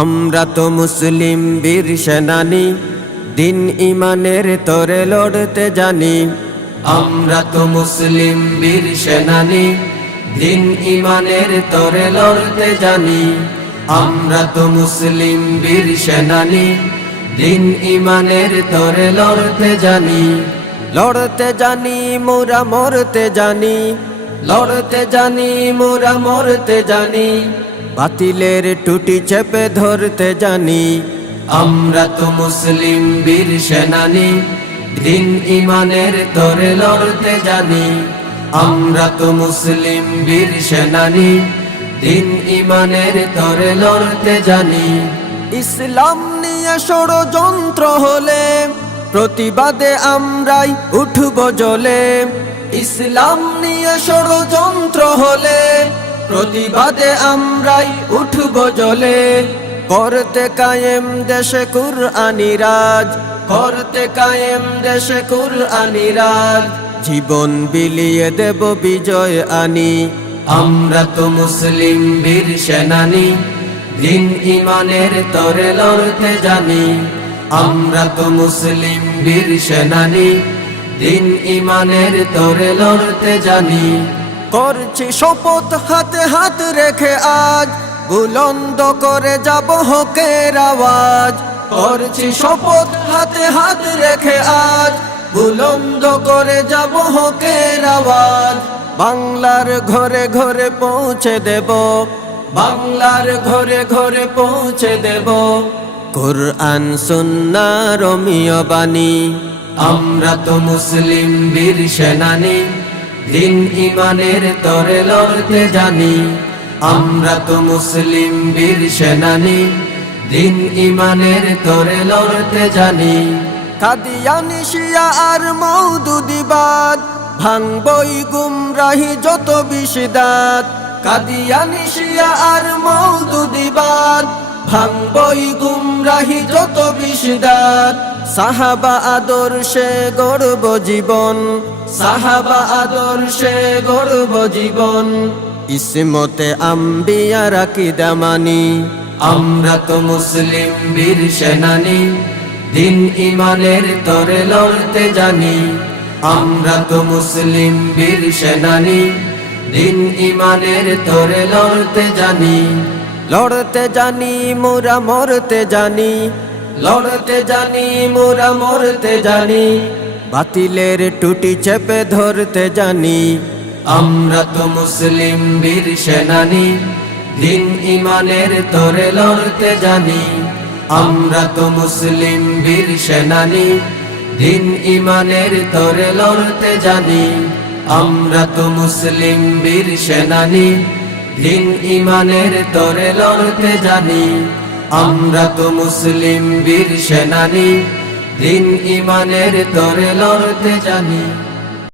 আমরা তো মুসলিম বীর সেনানী, দিন ইমানের তরে লড়তে জানি। আমরা তো মুসলিম বীর সেনানী, দিন ইমানের তরে লড়তে জানি। আমরা তো মুসলিম বীর সেনানী, দিন ইমানের তরে লড়তে জানি। লড়তে জানি মোরা মরতে জানি, লড়তে জানি মোরা মরতে জানি। বাতিলের টুটি চেপে ধরতে জানি। আমরা তো মুসলিম বীর সেনানী, দিন ইমানের তরে লড়তে জানি। আমরা তো মুসলিম বীর সেনানী, দিন ইমানের তরে লড়তে জানি। ইসলাম নিয়ে ষড়যন্ত্র হলে প্রতিবাদে আমরাই উঠব জ্বলে। ইসলাম নিয়ে ষড়যন্ত্র হলে প্রতিবাদে আমরাই উঠব জ্বলে। করতে কায়েম দেশে কুরআনী রাজ, করতে কায়েম দেশে কুরআনী রাজ। জীবন বিলিয়ে দেব বিজয় আনি। আমরা তো মুসলিম বীর সেনানী, দিন ইমানের তরে লড়তে জানি। আমরা তো মুসলিম বীর সেনানী, দিন ইমানের তরে লড়তে জানি। করছি শপথ হাতে হাত রেখে আজ, বুলন্দ করে যাব হকের আওয়াজ। করছি শপথ হাতে হাত রেখে আজ, বুলন্দ করে যাব হকের আওয়াজ। বাংলার ঘরে ঘরে পৌঁছে দেব, বাংলার ঘরে ঘরে পৌঁছে দেব কুরআন সুন্নাহর রমিয় বাণী। আমরা তো মুসলিম বীর সেনানী, দিন ইমানের তরে লড়তে জানি। আমরা তো মুসলিম বীর সেনানী, দিন ইমানের তরে লড়তে জানি। কাদিয়ানী শিয়া আর মওদুদিবাদ, ভাঙবই গুমরাহি যত বিষদাত। কাদিয়ানী শিয়া আর মওদুদিবাদ, ভাঙবই গুমরাহি যত বিষদাত। সাহাবা আদর্শে গড়ব জীবন, সাহাবা আদর্শে গড়ব জীবন। ইসমতে আম্বিয়ার আকীদা মানি। আমরা তো মুসলিম বীর সেনানী, দিন ইমানের তরে লড়তে জানি। আমরা তো মুসলিম বীর সেনানী, দিন ইমানের তরে লড়তে জানি। লড়তে জানি মোরা মরতে জানি, লড়তে জানি মোরা মরতে জানি। বাতিলের টুটি চেপে ধরতে জানি। আমরা তো মুসলিম বীর সেনানী, দিন ইমানের তরে লড়তে জানি। আমরা তো মুসলিম বীর সেনানী, দিন ইমানের তরে লড়তে জানি। আমরা তো মুসলিম বীর সেনানী, দিন ইমানের তরে লড়তে জানি। আমরা তো মুসলিম বীর সেনানী, দিন ইমানের তরে লড়তে জানি।